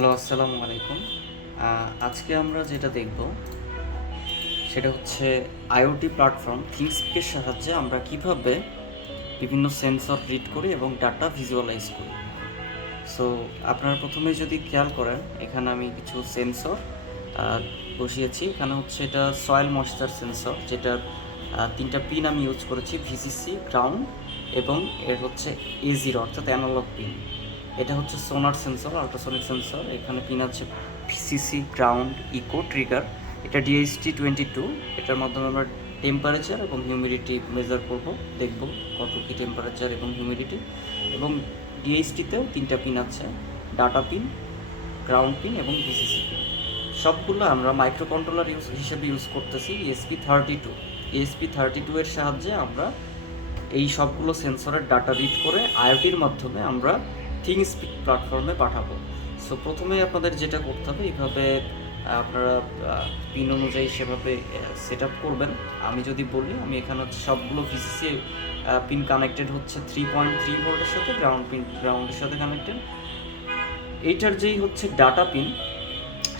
Hello, আসসালামু আলাইকুম। আজকে আমরা যেটা দেখব সেটা হচ্ছে আইওটি প্ল্যাটফর্ম থিংসপিকের সাহায্যে আমরা কিভাবে বিভিন্ন সেন্সর রিড করি এবং ডাটা ভিজুয়ালাইজ করি। সো আপনারা প্রথমে যদি খেয়াল করেন, এখানে আমি কিছু সেন্সর বসিয়েছি। এখানে হচ্ছে এটা সয়েল ময়েশ্চার সেন্সর, যেটার তিনটা পিন আমি ইউজ করেছি, ভিসিসি, গ্রাউন্ড এবং এর হচ্ছে A0 অর্থাৎ অ্যানালগ পিন। এটা হচ্ছে সোনার সেন্সর, আল্ট্রাসনিক সেন্সর। এখানে পিন আছে ভিসিসি, গ্রাউন্ড, ইকো, ট্রিগার। এটা DHT22। এটার মাধ্যমে আমরা টেম্পারেচার এবং হিউমিডিটি মেজার করব, দেখব কত কী টেম্পারেচার এবং হিউমিডিটি। এবং ডিএইচটিতেও তিনটা পিন আছে, ডাটা পিন, গ্রাউন্ড পিন এবং ভিসিসি পিন। সবগুলো আমরা মাইক্রো কন্ট্রোলার হিসেবে ইউজ করতেছি ESP32। ESP32 এর সাহায্যে আমরা এই সবগুলো সেন্সরের ডাটা রিড করে আইওটির মাধ্যমে আমরা থিংসপিক প্ল্যাটফর্মে পাঠাবো। সো প্রথমে আপনাদের যেটা করতে হবে, এইভাবে আপনারা পিন অনুযায়ী সেভাবে সেট আপ করবেন। আমি যদি বলি, আমি এখানে হচ্ছে সবগুলো ভিসিসি পিন কানেক্টেড হচ্ছে 3.3 ভোল্টের সাথে, গ্রাউন্ডের সাথে কানেক্টেড। এইটার যেই হচ্ছে ডাটা পিন,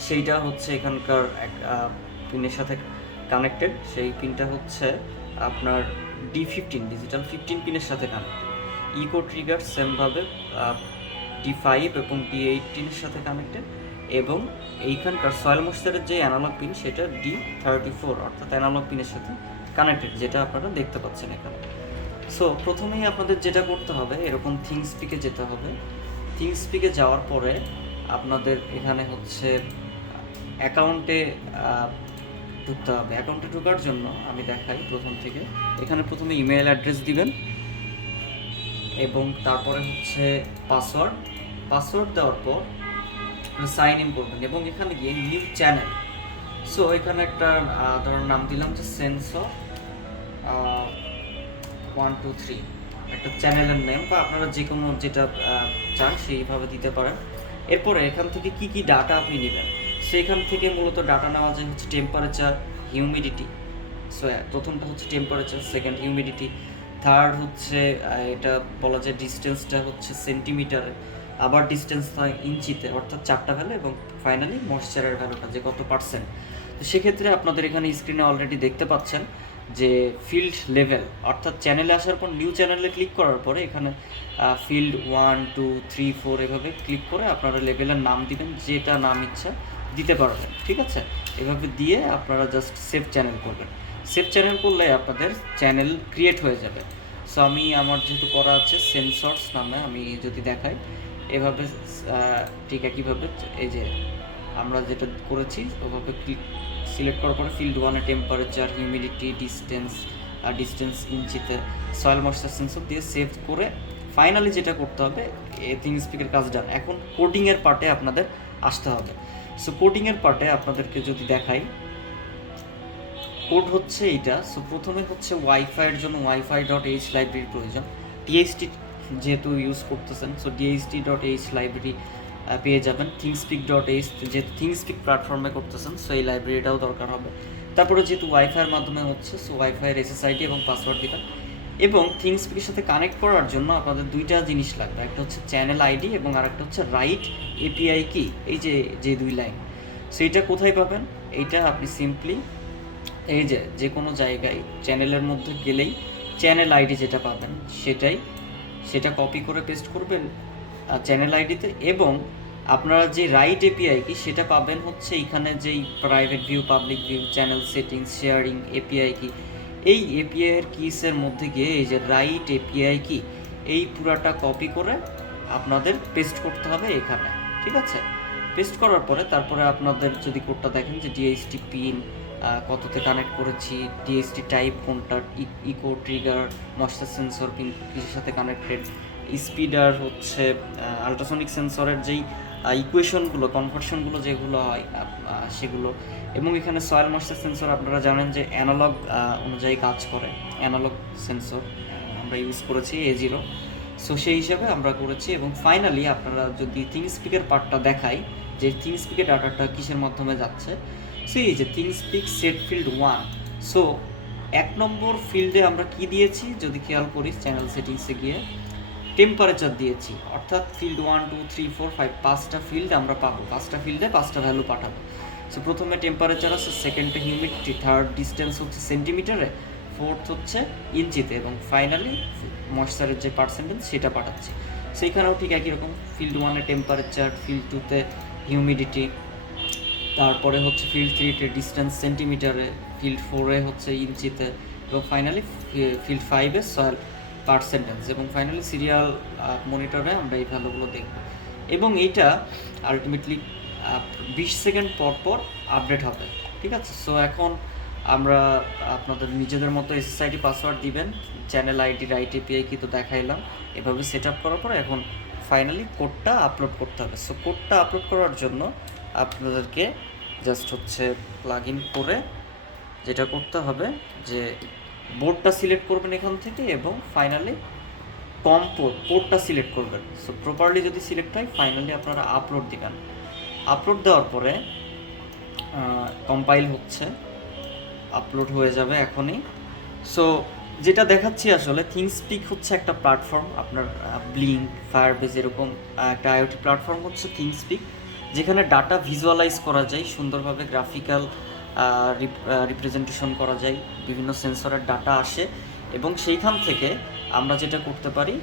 সেইটা হচ্ছে এখানকার এক পিনের সাথে কানেক্টেড। সেই পিনটা হচ্ছে আপনার D15 ডিজিটাল 15 পিনের সাথে কানেক্টেড। ইকো ট্রিগার সেমভাবে D5 এবং D18 এর সাথে কানেক্টেড। এবং এইখানকার সয়েল ময়েশ্চারের যে অ্যানালগ পিন, সেটা D34 অর্থাৎ অ্যানালগ পিনের সাথে কানেক্টেড, যেটা আপনারা দেখতে পাচ্ছেন এখানে। সো প্রথমেই আপনাদের যেটা করতে হবে, এরকম থিংসপিকে যেতে হবে। থিংসপিকে যাওয়ার পরে আপনাদের এখানে হচ্ছে অ্যাকাউন্টে ঢুকতে হবে। অ্যাকাউন্টে ঢোকার জন্য আমি দেখাই প্রথম থেকে। এখানে প্রথমে ইমেল অ্যাড্রেস দিবেন এবং তারপরে হচ্ছে পাসওয়ার্ড দেওয়ার পর সাইন ইন করবেন এবং এখানে গিয়ে নিউ চ্যানেল। সো এখানে একটা ধরুন নাম দিলাম যে সেন্সর 123, একটা চ্যানেলের নেম, বা আপনারা যে কোনো যেটা চান সেইভাবে দিতে পারেন। এরপরে এখান থেকে কি কি ডাটা আপনি নেবেন, সেখান থেকে মূলত ডাটা নেওয়া যায় হচ্ছে টেম্পারেচার, হিউমিডিটি। সো প্রথমটা হচ্ছে টেম্পারেচার, সেকেন্ড হিউমিডিটি, থার্ড হচ্ছে এটা বলা যায় ডিস্টেন্সটা হচ্ছে সেন্টিমিটারে, আবার ডিস্টেন্স হয় ইঞ্চিতে, অর্থাৎ 4টা ভ্যালু, এবং ফাইনালি ময়েশ্চারের ভ্যালুটা যে কত পার্সেন্ট। তো সেক্ষেত্রে আপনাদের এখানে স্ক্রিনে অলরেডি দেখতে পাচ্ছেন যে ফিল্ড লেভেল, অর্থাৎ চ্যানেলে আসার পর নিউ চ্যানেলে ক্লিক করার পরে এখানে ফিল্ড 1, 2, 3, 4 এভাবে ক্লিক করে আপনারা লেভেলের নাম দিবেন, যেটা নাম ইচ্ছা দিতে পারবেন। ঠিক আছে, এভাবে দিয়ে আপনারা জাস্ট সেভ চ্যানেল করবেন। সেভ চ্যানেল করলে আপনাদের চ্যানেল ক্রিয়েট হয়ে যাবে। সো আমি আমার যেহেতু করা আছে সেন্সর্স নামে, আমি যদি দেখাই এভাবে, ঠিক একইভাবে এই যে আমরা যেটা করেছি ওভাবে সিলেক্ট করার পরে ফিল্ড 1-এ টেম্পারেচার, হিউমিডিটি, ডিস্টেন্স ইঞ্চিতে, সয়েল ময়েশ্চার সেন্সর দিয়ে সেভ করে ফাইনালি যেটা করতে হবে, থিংসপিকের কাজ ডান। এখন কোডিংয়ের পার্টে আপনাদের আসতে হবে। সো কোডিংয়ের পার্টে আপনাদেরকে যদি দেখাই, কোড হচ্ছে এইটা। সো প্রথমে হচ্ছে ওয়াইফাইয়ের জন্য wi-fi.h লাইব্রেরির প্রয়োজন। DHT যেহেতু ইউজ করতেছেন, সো DHT.h লাইব্রেরি পেয়ে যাবেন। থিংসপিক.h, যেহেতু থিংসপিক প্ল্যাটফর্মে করতেছেন, সো এই লাইব্রেরিটাও দরকার হবে। তারপরে যেহেতু ওয়াইফাইয়ের মাধ্যমে হচ্ছে, সো ওয়াইফাইয়ের SSID এবং পাসওয়ার্ড দিবেন। এবং থিংসপিকের সাথে কানেক্ট করার জন্য আপনাদের দুইটা জিনিস লাগবে, একটা হচ্ছে চ্যানেল আইডি এবং আরেকটা হচ্ছে রাইট API কি, এই যে দুই লাইন। সো এইটা কোথায় পাবেন? এইটা আপনি সিম্পলি এই যে কোনো জায়গায় চ্যানেলের মধ্যে গেলেই চ্যানেল আইডি যেটা পাবেন সেটা কপি করে পেস্ট করবেন চ্যানেল আইডিতে। এবং আপনারা যে রাইট এপিআই কি সেটা পাবেন হচ্ছে এখানে যেই private view, public view, channel settings, sharing, API কি, এই এপিআই এর কিসের মধ্যে গিয়ে এই যে রাইট এপিআই কি, এই পুরাটা কপি করে আপনাদের পেস্ট করতে হবে এখানে। ঠিক আছে, পেস্ট করার পরে তারপরে আপনাদের যদি কোডটা দেখেন যে ডিএইচটি পিন কততে কানেক্ট করেছি, ডিএসটি টাইপ কোনটা, echo, trigger, moisture sensor pin কিসের সাথে কানেক্টেড, স্পিডার হচ্ছে আল্ট্রাসনিক সেন্সরের যেই ইকুয়েশনগুলো, কনভার্সনগুলো যেগুলো হয় সেগুলো। এবং এখানে সয়েল ময়েশ্চার সেন্সর আপনারা জানেন যে অ্যানালগ অনুযায়ী কাজ করে, অ্যানালগ সেন্সর আমরা ইউজ করেছি A0। সো সেই হিসাবে আমরা করেছি। এবং ফাইনালি আপনারা যদি থিংসপিকের পার্টটা দেখাই, যে থিংসপিকের ডাটাটা কিসের মাধ্যমে যাচ্ছে, সেই যে থিংসপিক সেট ফিল্ড 1। সো 1 নম্বর ফিল্ডে আমরা কি দিয়েছি যদি খেয়াল করি, চ্যানেল সেটিংসে গিয়ে টেম্পারেচার দিয়েছি, অর্থাৎ ফিল্ড 1 2 3 4 5 5টা ফিল্ড আমরা পাবো, 5টা ফিল্ডে 5টা ভ্যালু পাঠাবো। সো প্রথমে টেম্পারেচার আছে, সেকেন্ডে হিউমিডিটি, থার্ড ডিস্টেন্স হচ্ছে সেন্টিমিটারে, ফোর্থ হচ্ছে ইঞ্চিতে, এবং ফাইনালি ময়েশ্চারের যে পার্সেন্টেজ সেটা পাঠাচ্ছি। সেইখানেও ঠিক একই রকম, ফিল্ড 1-এ টেম্পারেচার, ফিল্ড 2-তে হিউমিডিটি, তারপরে হচ্ছে ফিল্ড 3-তে ডিস্টেন্স সেন্টিমিটারে, ফিল্ড 4-এ হচ্ছে ইঞ্চিতে, এবং ফাইনালি ফিল্ড 5-এ সয়েল পার্সেন্টেজ, এবং ফাইনালি সিরিয়াল মনিটরে আমরা এই ভ্যালুগুলো দেখব। এবং এইটা আলটিমেটলি 20 সেকেন্ড পর পর আপডেট হবে, ঠিক আছে। সো এখন আমরা আপনাদের নিজেদের মতো এসএসআইডি পাসওয়ার্ড দিবেন, চ্যানেল আইডি, রাইট এপিআই কি তো দেখাইলাম, এভাবে সেট আপ করার পর এখন ফাইনালি কোডটা আপলোড করতে হবে। সো কোডটা আপলোড করার জন্য আপনাদেরকে জাস্ট হচ্ছে প্লাগ ইন করে যেটা করতে হবে যে বোর্ডটা সিলেক্ট করবেন এখান থেকে, এবং ফাইনালি কম পোর্টটা সিলেক্ট করবেন। সো প্রপারলি যদি সিলেক্ট হয় ফাইনালি আপনারা আপলোড দিবেন। আপলোড দেওয়ার পরে কম্পাইল হচ্ছে, আপলোড হয়ে যাবে এখনই। সো যেটা দেখাচ্ছি আসলে থিংসপিক হচ্ছে একটা প্ল্যাটফর্ম, আপনার ব্লিঙ্ক, ফায়ারবেজ এরকম একটা আইওটি প্ল্যাটফর্ম হচ্ছে থিংসপিক, যেখানে ডাটা ভিজুয়ালাইজ করা যায় সুন্দরভাবে, গ্রাফিক্যাল রিপ্রেজেন্টেশন করা যায়, বিভিন্ন সেন্সরের ডাটা আসে, এবং সেইখান থেকে আমরা যেটা করতে পারি,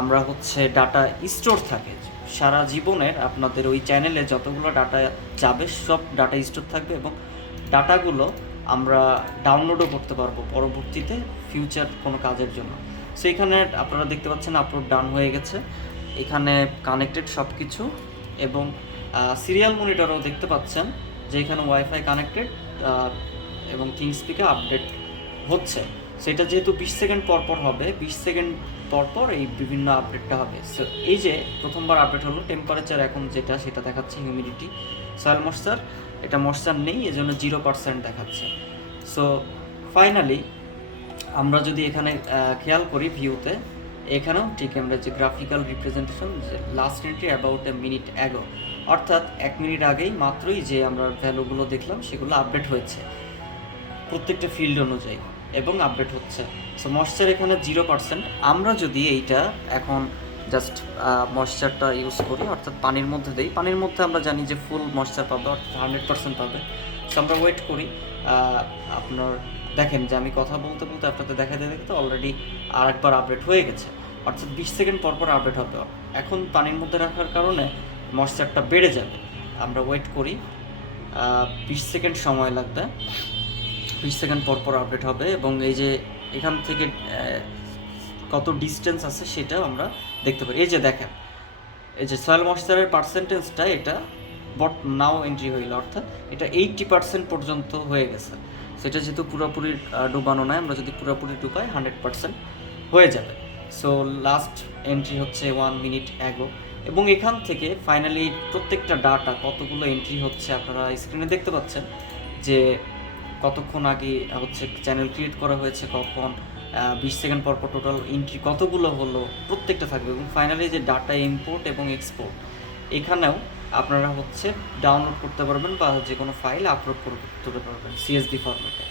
আমরা হচ্ছে ডাটা স্টোর থাকে সারা জীবনের, আপনাদের ওই চ্যানেলে যতগুলো ডাটা যাবে সব ডাটা স্টোর থাকবে, এবং ডাটাগুলো আমরা ডাউনলোডও করতে পারবো পরবর্তীতে ফিউচার কোনো কাজের জন্য। সো এখানে আপনারা দেখতে পাচ্ছেন আপলোড ডান হয়ে গেছে, এখানে কানেক্টেড সব কিছু, এবং সিরিয়াল মনিটরও দেখতে পাচ্ছেন যে এখানে ওয়াইফাই কানেক্টেড, এবং থিংসপিকে আপডেট হচ্ছে। সেটা যেহেতু 20 সেকেন্ড পর পর হবে, 20 সেকেন্ড পর পর এই বিভিন্ন আপডেটটা হবে। সো এই যে প্রথমবার আপডেট হলো, টেম্পারেচার এখন যেটা সেটা দেখাচ্ছে, হিউমিডিটি, সয়েল ময়েশ্চার, এটা ময়েশ্চার নেই, এজন্য 0% দেখাচ্ছে। সো ফাইনালি আমরা যদি এখানে খেয়াল করি ভিউতে, এখানেও ঠিক আমরা যে গ্রাফিক্যাল রিপ্রেজেন্টেশন, যে last entry about a minute ago, অর্থাৎ 1 মিনিট আগেই মাত্রই যে আমরা ভ্যালুগুলো দেখলাম সেগুলো আপডেট হয়েছে প্রত্যেকটা ফিল্ড অনুযায়ী, এবং আপডেট হচ্ছে। সো ময়েশ্চার এখানে 0%। আমরা যদি এইটা এখন জাস্ট ময়েশ্চারটা ইউজ করি, অর্থাৎ পানির মধ্যে দিই, পানির মধ্যে আমরা জানি যে ফুল ময়েশ্চার পাবে, অর্থাৎ 100% পাবে। সো আমরা ওয়েট করি, আপনার দেখেন যে আমি কথা বলতে বলতে আপনাদের দেখাতে দেখাতে অলরেডি আর একবার আপডেট হয়ে গেছে, অর্থাৎ 20 সেকেন্ড পর পর আপডেট হবে। এখন পানির মধ্যে রাখার কারণে ময়েশ্চারটা বেড়ে যাবে। আমরা ওয়েট করি, 20 সেকেন্ড সময় লাগবে, 20 সেকেন্ড পর পর আপডেট হবে, এবং এই যে এখান থেকে কত ডিস্টেন্স আছে সেটাও আমরা দেখতে পারি। এই যে দেখেন, এই যে সয়েল ময়েশ্চারের পার্সেন্টেজটা এটা নাও এন্ট্রি হইল, অর্থাৎ এটা 80% পর্যন্ত হয়ে গেছে। সো এটা যেহেতু পুরোপুরি ডুবানো নয়, আমরা যদি পুরোপুরি ডুবাই 100% হয়ে যাবে। সো লাস্ট এন্ট্রি হচ্ছে 1 মিনিট অ্যাগো, এবং এখান থেকে ফাইনালি প্রত্যেকটা ডাটা কতগুলো এন্ট্রি হচ্ছে আপনারা স্ক্রিনে দেখতে পাচ্ছেন, যে কতক্ষণ আগে হচ্ছে চ্যানেল ক্রিয়েট করা হয়েছে, কখন 20 সেকেন্ড পর পর টোটাল এন্ট্রি কতগুলো হলো প্রত্যেকটা থাকবে, এবং ফাইনালি যে ডাটা ইম্পোর্ট এবং এক্সপোর্ট এখানেও আপনারা হচ্ছে ডাউনলোড করতে পারবেন, বা যে কোনো ফাইল আপলোড করতে পারবেন সিএসভি ফরম্যাটে।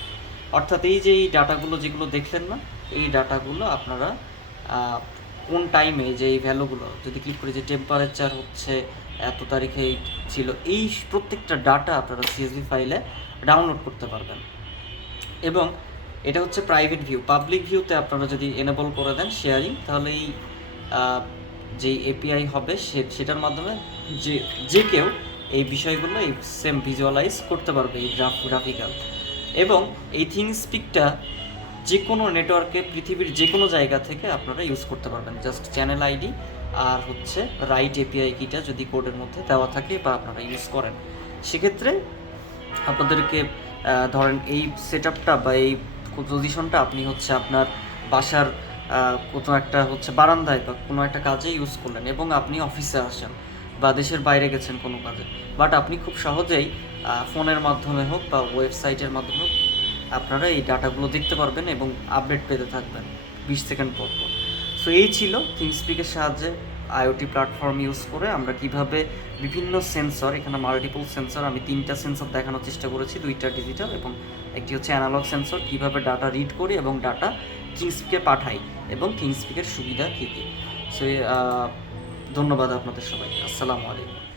অর্থাৎ এই যে এই ডাটাগুলো যেগুলো দেখলেন না, এই ডাটাগুলো আপনারা কোন টাইমে যে এই ভ্যালুগুলো যদি ক্লিক করি, যে টেম্পারেচার হচ্ছে এত তারিখে ছিল, এই প্রত্যেকটা ডাটা আপনারা সিএসভি ফাইলে ডাউনলোড করতে পারবেন। এবং এটা হচ্ছে প্রাইভেট ভিউ। পাবলিক ভিউতে আপনারা যদি এনেবল করে দেন শেয়ারিং, তাহলে এই যে এপিআই হবে সেটার মাধ্যমে যে কেউ এই বিষয়গুলো এই সেম ভিজুয়ালাইজ করতে পারবে, এই গ্রাফিক্যাল। এবং এই থিংসপিকটা যে কোনো নেটওয়ার্কে পৃথিবীর যে কোনো জায়গা থেকে আপনারা ইউজ করতে পারবেন, জাস্ট চ্যানেল আইডি আর হচ্ছে রাইট এপিআই কিটা যদি কোডের মধ্যে দেওয়া থাকে বা আপনারা ইউজ করেন, সেক্ষেত্রে আপনাদেরকে ধরেন এই সেট আপটা বা এই পজিশনটা আপনি হচ্ছে আপনার বাসার কোনো একটা হচ্ছে বারান্দায় বা কোনো একটা কাজে ইউজ করলেন, এবং আপনি অফিসে আসেন বা দেশের বাইরে গেছেন কোনো কাজে, বাট আপনি খুব সহজেই ফোনের মাধ্যমে হোক বা ওয়েবসাইটের মাধ্যমে হোক আপনারা এই ডাটাগুলো দেখতে পারবেন এবং আপডেট পেতে থাকবেন 20 সেকেন্ড পর পর। সো এই ছিল থিংসপিকের সাহায্যে আইওটি প্ল্যাটফর্ম ইউজ করে আমরা কিভাবে বিভিন্ন সেন্সর, এখানে মাল্টিপল সেন্সর, আমি 3টা সেন্সর দেখানোর চেষ্টা করেছি, 2টা ডিজিটাল এবং একটি হচ্ছে অ্যানালগ সেন্সর, কিভাবে ডাটা রিড করি এবং ডাটা থিংসপিকে পাঠাই, এবং থিংসপিকের সুবিধা কী কী। সো ধন্যবাদ আপনাদের সবাইকে। আসসালামু আলাইকুম।